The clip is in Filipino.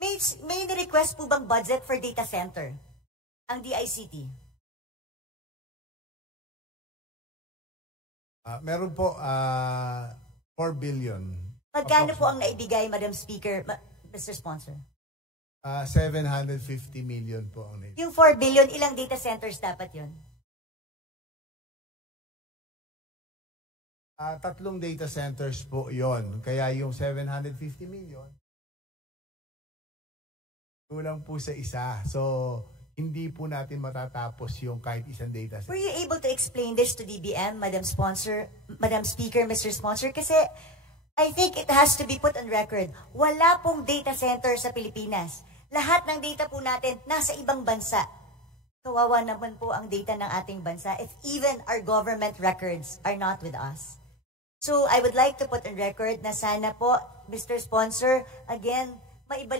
May ni-request po bang budget for data center? Ang DICT? Meron po 4 billion. Magkano po ang naibigay, Madam Speaker, Mr. Sponsor? 750 million po ang naibigay. Yung 4 billion, ilang data centers dapat yun? 3 data centers po yon. Kaya yung 750 million, kulang po sa isa. So, hindi po natin matatapos yung kahit isang data center. Were you able to explain this to DBM, Madam Speaker, Mr. Sponsor? Kasi I think it has to be put on record. Wala pong data center sa Pilipinas. Lahat ng data po natin nasa ibang bansa. Kawawa naman po ang data ng ating bansa if even our government records are not with us. So I would like to put on record na sana po, Mr. Sponsor, again, maibalik